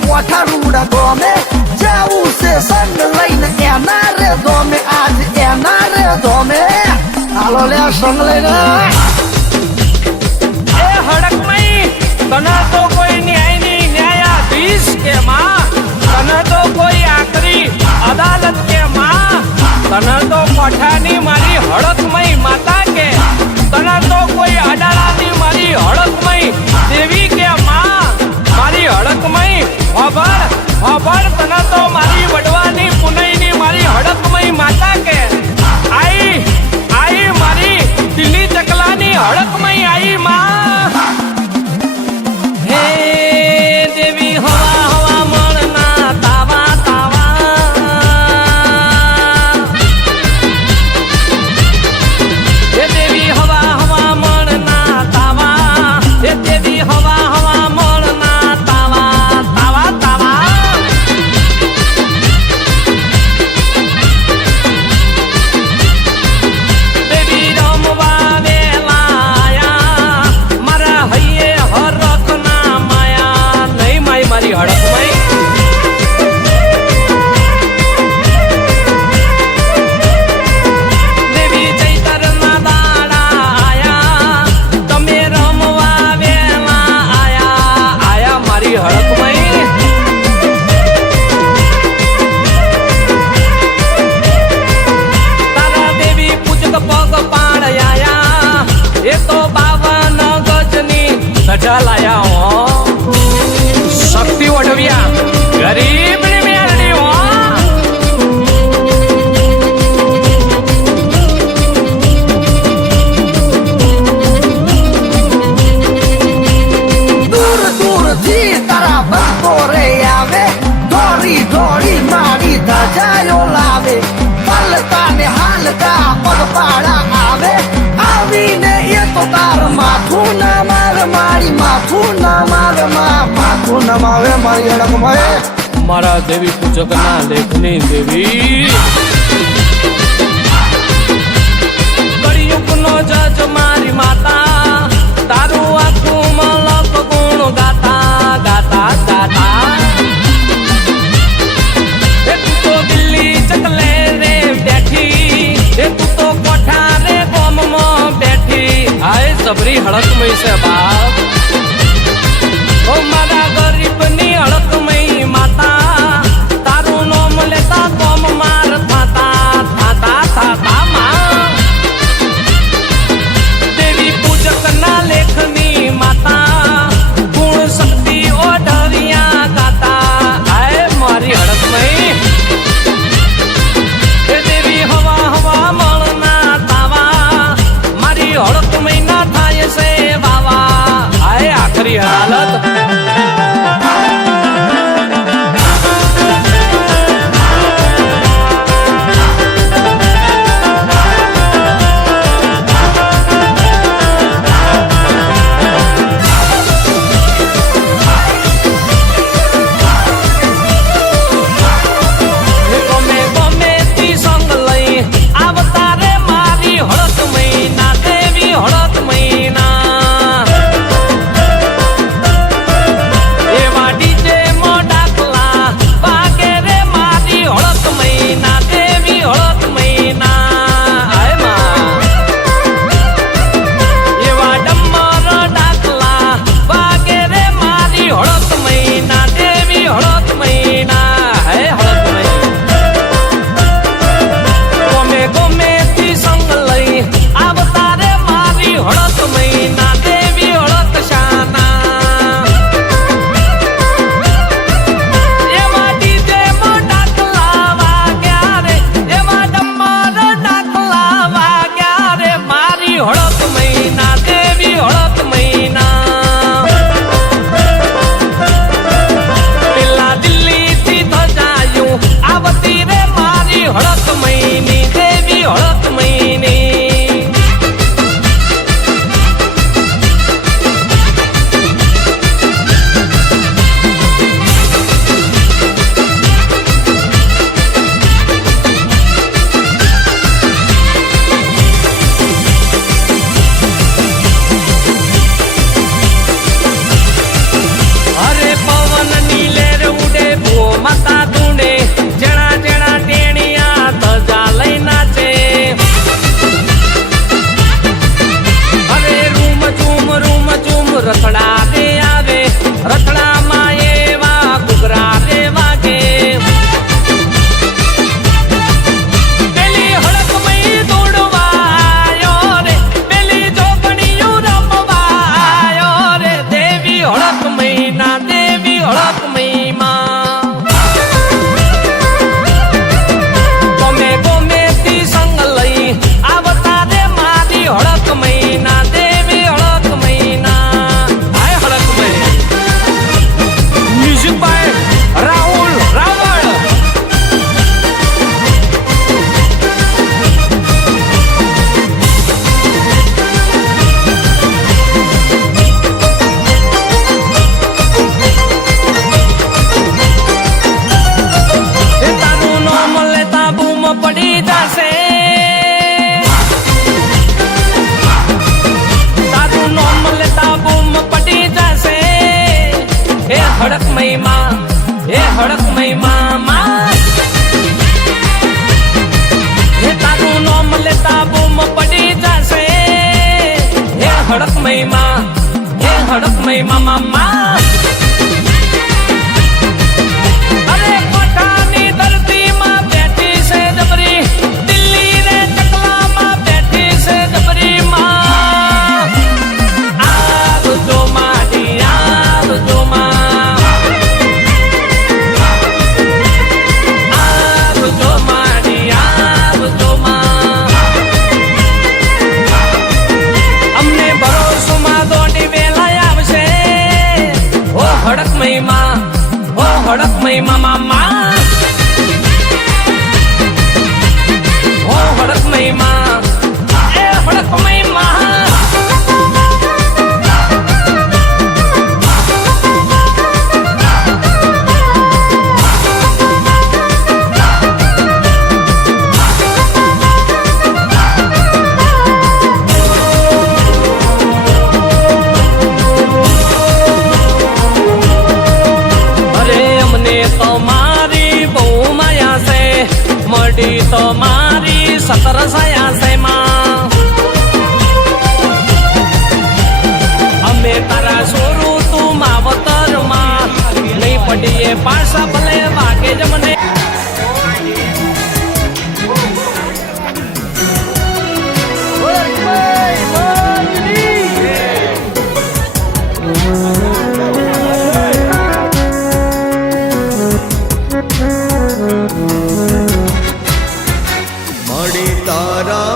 કોઠા રૂડા ગોમે જાવું છે સંગ લઈને એના રે ગોમે આજ એના રે ગોમે હાલો લે સંગ લઈને એ હડકમઈ તને તો કોઈ ન્યાયની ન્યાયાધીશ કે માં તને તો કોઈ આકરી અદાલત કે માં તને તો કોઠાની મારી હડકમઈ માતા કે તને તો કોઈ અડાળાની મારી હડકમઈ દેવી કે માં મારી હડકમઈ ખબર તને તો મારી વડવાની પુનઈની મારી હડકમઈ માતા કે આઈ મારી દિલ્હી ચકલાની હડકમઈ આઈ માં હે દેવી હવા હવા મણના તાવા હે દેવી હવા હવા મણના તાવા હે દેવી હવા હવા મણના તાવા દેવી રમવા વેલાયા મારા હૈયે હરખના માયા નહીં મારી હડકમઈ દેવી ચૈતરના દાડા આયા તમે રમવા વેલા આયા મારી હડકમઈ તારા દેવી પૂજક પગ પાડ્યા એ તો 52 ગજની સજા લાયા હો શક્તિ વઢવ્યા ગરીબની મેરડી હો દૂર દૂર થી તારા ભક્તો રે આવે દોડી દોડી મારી ધજાયો લાવે હાલતા ને હાલતા પગપાળા આવે આવીને એ તો તાર માથું ના મારે મારી માથું ના મારે માથું ના મારે મારી હડકમઈ મારા દેવી પૂજકના લેખની દેવી કળિયુગનો જજ મારી માતા તારું આખું મલક ગુણ ગાતા ગાતા ગાતા એ તું તો દિલ્હી ચકલે રે બેઠી એ તું તો કોઠા રે ગોમમાં બેઠી આય સબરી હડકમઈ છે બાપ ઓ મારા ગરીબની હડકમઈ માતા તારું નામ લેતા કોમ માર થાતા માં દેવી પૂજકના લેખની મહિના દેવી હળક મહિમા ગમે ગમેથી સંગ લઈ આવતા રે મારી હળક મહિના દેવી હળક મહિના હાય હળક મહિના મ્યુઝિક બાય રાહુલ રાવળ પડી જશે તારું નામ લેતા બૂમ પડી જશે હે હડક મહિમા હે હડક મહિમા હે તારું નામ લેતા બૂમ પડી જશે હે હડક મહિમા હે હડક મહિમા મામા હડક મહિમા મામા ઓ હડક મહિમા એ હડક મહિમા તો મારી સતર સયા છે માં અમે તારા સોરું તું માવતર માં નહીં પડીએ પાછા ભલે વાગે જ મને તારા